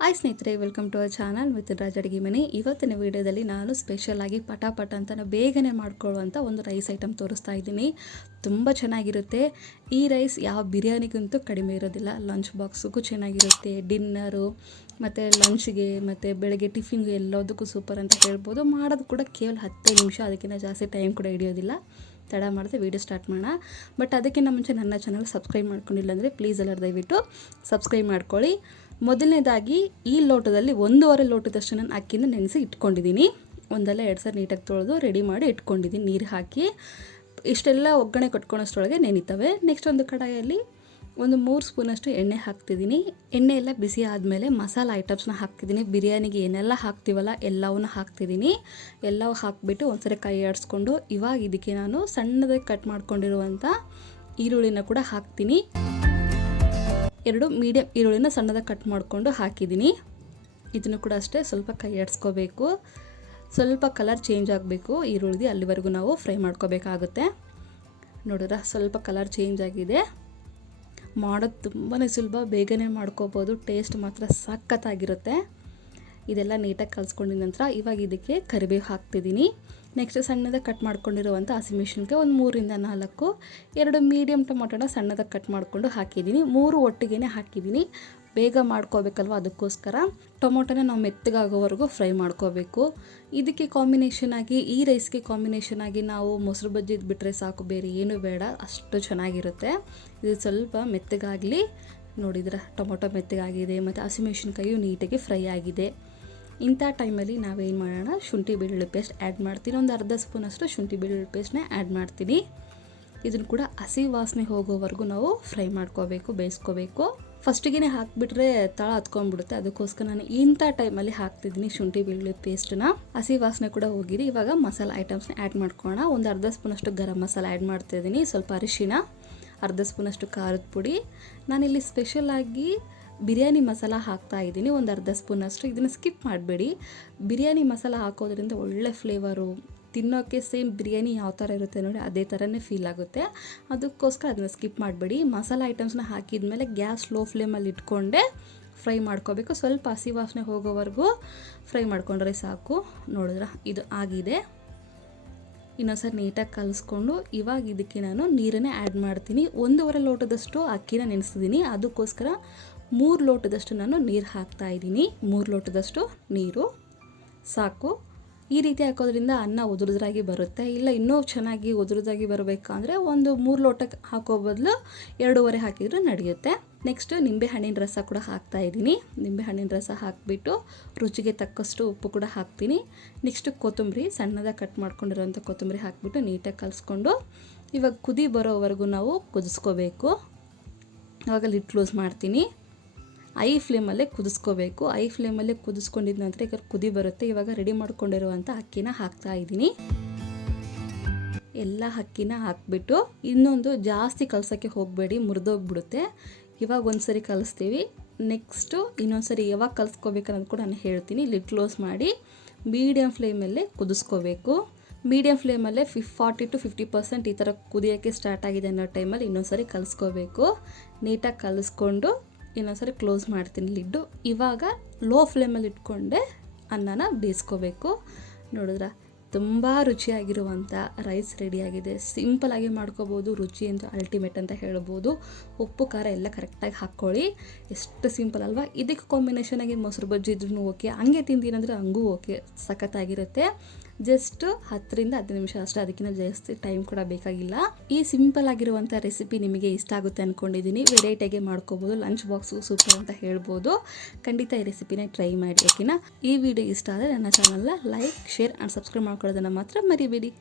Hi ಸ್ನೇಹಿತರೆ welcome to our channel with Raj ಅಡುಗೆ ಮನೆ ಇವತ್ತಿನ ವಿಡಿಯೋದಲ್ಲಿ ನಾನು ಸ್ಪೆಷಲಾಗಿ ಪಟಾಪಟ ಅಂತ ಬೇಗನೆ ಮಾಡ್ಕೊಳ್ಳುವಂಥ ಒಂದು ರೈಸ್ ಐಟಮ್ ತೋರಿಸ್ತಾ ಇದ್ದೀನಿ. ತುಂಬ ಚೆನ್ನಾಗಿರುತ್ತೆ. ಈ ರೈಸ್ ಯಾವ ಬಿರಿಯಾನಿಗಂತೂ ಕಡಿಮೆ ಇರೋದಿಲ್ಲ. ಲಂಚ್ ಬಾಕ್ಸಿಗೂ ಚೆನ್ನಾಗಿರುತ್ತೆ. ಡಿನ್ನರು ಮತ್ತು ಲಂಚ್ಗೆ ಮತ್ತು ಬೆಳಗ್ಗೆ ಟಿಫಿನ್ಗೆ ಎಲ್ಲದಕ್ಕೂ ಸೂಪರ್ ಅಂತ ಹೇಳ್ಬೋದು. ಮಾಡೋದು ಕೂಡ ಕೇವಲ ಹತ್ತು ನಿಮಿಷ, ಅದಕ್ಕಿಂತ ಜಾಸ್ತಿ ಟೈಮ್ ಕೂಡ ಹಿಡಿಯೋದಿಲ್ಲ. ತಡ ಮಾಡಿದೆ ವೀಡಿಯೋ ಸ್ಟಾರ್ಟ್ ಮಾಡೋಣ. ಬಟ್ ಅದಕ್ಕಿಂತ ಮುಂಚೆ ನನ್ನ ಚಾನಲ್ ಸಬ್ಸ್ಕ್ರೈಬ್ ಮಾಡ್ಕೊಂಡಿಲ್ಲ ಅಂದರೆ ಪ್ಲೀಸ್ ಎಲ್ಲರೂ ದಯವಿಟ್ಟು ಸಬ್ಸ್ಕ್ರೈಬ್ ಮಾಡ್ಕೊಳ್ಳಿ. ಮೊದಲನೇದಾಗಿ ಈ ಲೋಟದಲ್ಲಿ ಒಂದೂವರೆ ಲೋಟದಷ್ಟು ನಾನು ಅಕ್ಕಿನ ನೆನೆಸಿ ಇಟ್ಕೊಂಡಿದ್ದೀನಿ. ಒಂದಲ್ಲ ಎರಡು ಸಾರಿ ನೀಟಾಗಿ ತೊಳೆದು ರೆಡಿ ಮಾಡಿ ಇಟ್ಕೊಂಡಿದ್ದೀನಿ. ನೀರು ಹಾಕಿ ಇಷ್ಟೆಲ್ಲ ಒಗ್ಗರಣೆ ಕಟ್ಕೊಳೋಷ್ಟರೊಳಗೆ ನೆನೀತವೆ. ನೆಕ್ಸ್ಟ್ ಒಂದು ಕಡಾಯಲ್ಲಿ ಒಂದು ಮೂರು ಸ್ಪೂನಷ್ಟು ಎಣ್ಣೆ ಹಾಕ್ತಿದ್ದೀನಿ. ಎಣ್ಣೆ ಎಲ್ಲ ಬಿಸಿ ಆದಮೇಲೆ ಮಸಾಲ ಐಟಮ್ಸ್ನ ಹಾಕ್ತಿದ್ದೀನಿ. ಬಿರಿಯಾನಿಗೆ ಏನೆಲ್ಲ ಹಾಕ್ತೀವಲ್ಲ ಎಲ್ಲವನ್ನು ಹಾಕ್ತಿದ್ದೀನಿ. ಎಲ್ಲವೂ ಹಾಕಿಬಿಟ್ಟು ಒಂದ್ಸರಿ ಕೈ ಆಡಿಸ್ಕೊಂಡು ಇವಾಗ ಇದಕ್ಕೆ ನಾನು ಸಣ್ಣದಾಗಿ ಕಟ್ ಮಾಡ್ಕೊಂಡಿರುವಂಥ ಈರುಳ್ಳಿನ ಕೂಡ ಹಾಕ್ತೀನಿ. ಎರಡು ಮೀಡಿಯಮ್ ಈರುಳ್ಳಿನ ಸಣ್ಣದ ಕಟ್ ಮಾಡಿಕೊಂಡು ಹಾಕಿದ್ದೀನಿ. ಇದನ್ನು ಕೂಡ ಅಷ್ಟೇ ಸ್ವಲ್ಪ ಕೈ ಆಡಿಸ್ಕೋಬೇಕು ಸ್ವಲ್ಪ ಕಲರ್ ಚೇಂಜ್ ಆಗಬೇಕು. ಈರುಳ್ಳಿ ಅಲ್ಲಿವರೆಗೂ ನಾವು ಫ್ರೈ ಮಾಡ್ಕೋಬೇಕಾಗುತ್ತೆ. ನೋಡಿದ್ರ ಸ್ವಲ್ಪ ಕಲರ್ ಚೇಂಜ್ ಆಗಿದೆ. ಮಾಡೋದು ತುಂಬಾ ಸುಲಭ. ಬೇಗನೆ ಮಾಡ್ಕೋಬೋದು. ಟೇಸ್ಟ್ ಮಾತ್ರ ಸಖತ್ತಾಗಿರುತ್ತೆ. ಇದೆಲ್ಲ ನೀಟಾಗಿ ಕಲಿಸ್ಕೊಂಡಿದ ನಂತರ ಇವಾಗ ಇದಕ್ಕೆ ಕರಿಬೇವು ಹಾಕ್ತಿದ್ದೀನಿ. ನೆಕ್ಸ್ಟ್ ಸಣ್ಣದಾಗಿ ಕಟ್ ಮಾಡ್ಕೊಂಡಿರುವಂಥ ಹಸಿಮೆಣ್ಸಿನ್ಕಾಯಿ ಒಂದು ಮೂರಿಂದ ನಾಲ್ಕು, ಎರಡು ಮೀಡಿಯಮ್ ಟೊಮೊಟೊನ ಸಣ್ಣದಾಗಿ ಕಟ್ ಮಾಡಿಕೊಂಡು ಹಾಕಿದ್ದೀನಿ. ಮೂರು ಒಟ್ಟಿಗೆ ಹಾಕಿದ್ದೀನಿ. ಬೇಗ ಮಾಡ್ಕೋಬೇಕಲ್ವ ಅದಕ್ಕೋಸ್ಕರ. ಟೊಮೊಟೊನ ನಾವು ಮೆತ್ತಗಾಗೋವರೆಗೂ ಫ್ರೈ ಮಾಡ್ಕೋಬೇಕು. ಇದಕ್ಕೆ ಕಾಂಬಿನೇಷನ್ ಆಗಿ, ಈ ರೈಸ್ಗೆ ಕಾಂಬಿನೇಷನ್ ಆಗಿ ನಾವು ಮೊಸರು ಬಜ್ಜಿ ಬಿಟ್ಟರೆ ಸಾಕು, ಬೇರೆ ಏನೂ ಬೇಡ. ಅಷ್ಟು ಚೆನ್ನಾಗಿರುತ್ತೆ. ಇದು ಸ್ವಲ್ಪ ಮೆತ್ತಗಾಗಲಿ. ನೋಡಿದ್ರೆ? ಟೊಮೊಟೊ ಮೆತ್ತಗಾಗಿದೆ, ಮತ್ತು ಹಸಿಮೆಣ್ಸಿನ್ಕಾಯಿಯು ನೀಟಾಗಿ ಫ್ರೈ ಆಗಿದೆ. ಇಂಥ ಟೈಮಲ್ಲಿ ನಾವೇನು ಮಾಡೋಣ, ಶುಂಠಿ ಬೆಳ್ಳುಳ್ಳಿ ಪೇಸ್ಟ್ ಆ್ಯಡ್ ಮಾಡ್ತೀನಿ. ಒಂದು ಅರ್ಧ ಸ್ಪೂನಷ್ಟು ಶುಂಠಿ ಬೆಳ್ಳುಳ್ಳಿ ಪೇಸ್ಟ್ನ ಆ್ಯಡ್ ಮಾಡ್ತೀನಿ. ಇದನ್ನು ಕೂಡ ಹಸಿ ವಾಸನೆ ಹೋಗೋವರೆಗೂ ನಾವು ಫ್ರೈ ಮಾಡ್ಕೋಬೇಕು, ಬೇಯಿಸ್ಕೋಬೇಕು. ಫಸ್ಟಿಗೆ ಹಾಕಿಬಿಟ್ರೆ ತಳ ಹತ್ಕೊಂಡ್ಬಿಡುತ್ತೆ. ಅದಕ್ಕೋಸ್ಕರ ನಾನು ಇಂಥ ಟೈಮಲ್ಲಿ ಹಾಕ್ತಿದ್ದೀನಿ ಶುಂಠಿ ಬೆಳ್ಳುಳ್ಳಿ ಪೇಸ್ಟ್ನ ಹಸಿ ವಾಸನೆ ಕೂಡ ಹೋಗಿರಿ ಇವಾಗ ಮಸಾಲೆ ಐಟಮ್ಸ್ನ ಆ್ಯಡ್ ಮಾಡ್ಕೋಣ ಒಂದು ಅರ್ಧ ಸ್ಪೂನಷ್ಟು ಗರಂ ಮಸಾಲೆ ಆ್ಯಡ್ ಮಾಡ್ತಾಯಿದ್ದೀನಿ ಸ್ವಲ್ಪ ಅರಿಶಿನ, ಅರ್ಧ ಸ್ಪೂನಷ್ಟು ಖಾರದ ಪುಡಿ. ನಾನಿಲ್ಲಿ ಸ್ಪೆಷಲಾಗಿ ಬಿರಿಯಾನಿ ಮಸಾಲ ಹಾಕ್ತಾ ಇದ್ದೀನಿ, ಒಂದು ಅರ್ಧ ಸ್ಪೂನ್ ಅಷ್ಟು. ಇದನ್ನು ಸ್ಕಿಪ್ ಮಾಡಬೇಡಿ. ಬಿರಿಯಾನಿ ಮಸಾಲ ಹಾಕೋದ್ರಿಂದ ಒಳ್ಳೆ ಫ್ಲೇವರು ತಿನ್ನೋಕ್ಕೆ ಸೇಮ್ ಬಿರಿಯಾನಿ ಯಾವ ಥರ ಇರುತ್ತೆ ನೋಡಿ, ಅದೇ ಥರನೇ ಫೀಲ್ ಆಗುತ್ತೆ. ಅದಕ್ಕೋಸ್ಕರ ಅದನ್ನು ಸ್ಕಿಪ್ ಮಾಡಬೇಡಿ. ಮಸಾಲ ಐಟಮ್ಸ್ನ ಹಾಕಿದ ಮೇಲೆ ಗ್ಯಾಸ್ ಲೋ ಫ್ಲೇಮಲ್ಲಿ ಇಟ್ಕೊಂಡೆ ಫ್ರೈ ಮಾಡ್ಕೋಬೇಕು. ಸ್ವಲ್ಪ ಹಸಿ ವಾಸನೆ ಹೋಗೋವರೆಗೂ ಫ್ರೈ ಮಾಡ್ಕೊಂಡ್ರೆ ಸಾಕು. ನೋಡಿದ್ರೆ, ಇದು ಆಗಿದೆ. ಇನ್ನೊಂದ್ಸರಿ ನೀಟಾಗಿ ಕಲಿಸ್ಕೊಂಡು ಇವಾಗ ಇದಕ್ಕೆ ನಾನು ನೀರನ್ನೇ ಆ್ಯಡ್ ಮಾಡ್ತೀನಿ. ಒಂದೂವರೆ ಲೋಟದಷ್ಟು ಅಕ್ಕಿನ ನೆನೆಸಿದ್ದೀನಿ ಅದಕ್ಕೋಸ್ಕರ ಮೂರು ಲೋಟದಷ್ಟು ನಾನು ನೀರು ಹಾಕ್ತಾ ಇದ್ದೀನಿ. ಮೂರು ಲೋಟದಷ್ಟು ನೀರು. ಸಾಕು. ಈ ರೀತಿ ಹಾಕೋದ್ರಿಂದ ಅನ್ನ ಉದುರುದ್ರಾಗಿ ಬರುತ್ತೆ. ಇಲ್ಲ, ಇನ್ನೂ ಚೆನ್ನಾಗಿ ಉದುರುದಾಗಿ ಬರಬೇಕಂದ್ರೆ ಒಂದು ಮೂರು ಲೋಟಕ್ಕೆ ಹಾಕೋ ಬದಲು ಎರಡೂವರೆ ಹಾಕಿದರೂ ನಡೆಯುತ್ತೆ. ನೆಕ್ಸ್ಟ್ ನಿಂಬೆಹಣ್ಣಿನ ರಸ ಕೂಡ ಹಾಕ್ತಾ ಇದ್ದೀನಿ. ನಿಂಬೆಹಣ್ಣಿನ ರಸ ಹಾಕಿಬಿಟ್ಟು ರುಚಿಗೆ ತಕ್ಕಷ್ಟು ಉಪ್ಪು ಕೂಡ ಹಾಕ್ತೀನಿ. ನೆಕ್ಸ್ಟ್ ಕೊತ್ತಂಬರಿ ಸಣ್ಣದಾಗಿ ಕಟ್ ಮಾಡ್ಕೊಂಡಿರೋಂಥ ಕೊತ್ತಂಬರಿ ಹಾಕಿಬಿಟ್ಟು ನೀಟಾಗಿ ಕಲಿಸ್ಕೊಂಡು ಇವಾಗ ಕುದಿ ಬರೋವರೆಗೂ ನಾವು ಕುದಿಸ್ಕೋಬೇಕು. ಆವಾಗ ಲಿಡ್ ಕ್ಲೋಸ್ ಮಾಡ್ತೀನಿ. ಐ ಫ್ಲೇಮಲ್ಲೇ ಕುದಿಸ್ಕೋಬೇಕು. ಐ ಫ್ಲೇಮಲ್ಲೇ ಕುದಿಸ್ಕೊಂಡಿದ ನಂತರ ಈಗ ಕುದಿ ಬರುತ್ತೆ. ಇವಾಗ ರೆಡಿ ಮಾಡ್ಕೊಂಡಿರುವಂಥ ಅಕ್ಕಿನ ಹಾಕ್ತಾ ಇದ್ದೀನಿ. ಎಲ್ಲ ಅಕ್ಕಿನ ಹಾಕ್ಬಿಟ್ಟು ಇನ್ನೊಂದು ಜಾಸ್ತಿ ಕಲಸೋಕ್ಕೆ ಹೋಗಬೇಡಿ, ಮುರಿದೋಗ್ಬಿಡುತ್ತೆ. ಇವಾಗ ಒಂದು ಸರಿ ಕಲಿಸ್ತೀವಿ. ನೆಕ್ಸ್ಟು ಇನ್ನೊಂದು ಸರಿ ಯಾವಾಗ ಕಲಿಸ್ಕೋಬೇಕನ್ನೋದು ಕೂಡ ನಾನು ಹೇಳ್ತೀನಿ. ಲಿಡ್ ಕ್ಲೋಸ್ ಮಾಡಿ ಮೀಡಿಯಮ್ ಫ್ಲೇಮಲ್ಲೇ ಕುದಿಸ್ಕೋಬೇಕು. ಮೀಡಿಯಂ ಫ್ಲೇಮಲ್ಲೇ ಫಿಫ್ ಫಾರ್ಟಿ ಟು ಫಿಫ್ಟಿ ಪರ್ಸೆಂಟ್ ಈ ಥರ ಕುದಿಯೋಕ್ಕೆ ಸ್ಟಾರ್ಟ್ ಆಗಿದೆ ಅನ್ನೋ ಟೈಮಲ್ಲಿ ಇನ್ನೊಂದು ಸರಿ ಕಲಿಸ್ಕೋಬೇಕು. ನೀಟಾಗಿ ಕಲಿಸ್ಕೊಂಡು ಇನ್ನೊಂದ್ಸರಿ ಕ್ಲೋಸ್ ಮಾಡ್ತೀನಿ ಲಿಡ್ಡು. ಇವಾಗ ಲೋ ಫ್ಲೇಮಲ್ಲಿ ಇಟ್ಕೊಂಡೆ ಅನ್ನನ ಬೇಯಿಸ್ಕೋಬೇಕು. ನೋಡಿದ್ರ? ತುಂಬ ರುಚಿಯಾಗಿರುವಂಥ ರೈಸ್ ರೆಡಿಯಾಗಿದೆ. ಸಿಂಪಲಾಗಿ ಮಾಡ್ಕೋಬೋದು, ರುಚಿ ಅಂತ ಅಲ್ಟಿಮೇಟ್ ಅಂತ ಹೇಳ್ಬೋದು. ಉಪ್ಪು, ಖಾರ ಎಲ್ಲ ಕರೆಕ್ಟಾಗಿ ಹಾಕ್ಕೊಳ್ಳಿ. ಎಷ್ಟು ಸಿಂಪಲ್ ಅಲ್ವಾ? ಇದಕ್ಕೆ ಕಾಂಬಿನೇಷನಾಗಿ ಮೊಸರು ಬಜ್ಜಿ ಇದ್ರೂ ಓಕೆ, ಹಂಗೆ ತಿಂದಿನಂದ್ರೆ ಹಂಗೂ ಓಕೆ, ಸಖತ್ತಾಗಿರುತ್ತೆ. ಜಸ್ಟ್ ಹತ್ತರಿಂದ ಹತ್ತು ನಿಮಿಷ ಅಷ್ಟೇ, ಅದಕ್ಕಿಂತ ಜಾಸ್ತಿ ಟೈಮ್ ಕೂಡ ಬೇಕಾಗಿಲ್ಲ. ಈ ಸಿಂಪಲ್ ಆಗಿರುವಂಥ ರೆಸಿಪಿ ನಿಮಗೆ ಇಷ್ಟ ಆಗುತ್ತೆ ಅಂದ್ಕೊಂಡಿದ್ದೀನಿ ವೆರೈಟಿಯಾಗಿ ಮಾಡ್ಕೋಬೋದು ಲಂಚ್ ಬಾಕ್ಸು ಸೂಪರ್ ಅಂತ ಹೇಳ್ಬೋದು. ಖಂಡಿತ ಈ ರೆಸಿಪಿನ ಟ್ರೈ ಮಾಡಿ ಈ ವಿಡಿಯೋ ಇಷ್ಟ ಆದರೆ ನನ್ನ ಚಾನಲ್ನ ಲೈಕ್ ಶೇರ್ ಆ್ಯಂಡ್ ಸಬ್ಸ್ಕ್ರೈಬ್ ಮಾಡ್ಕೊಳ್ಳೋದನ್ನು ಮಾತ್ರ ಮರಿಬೇಡಿ.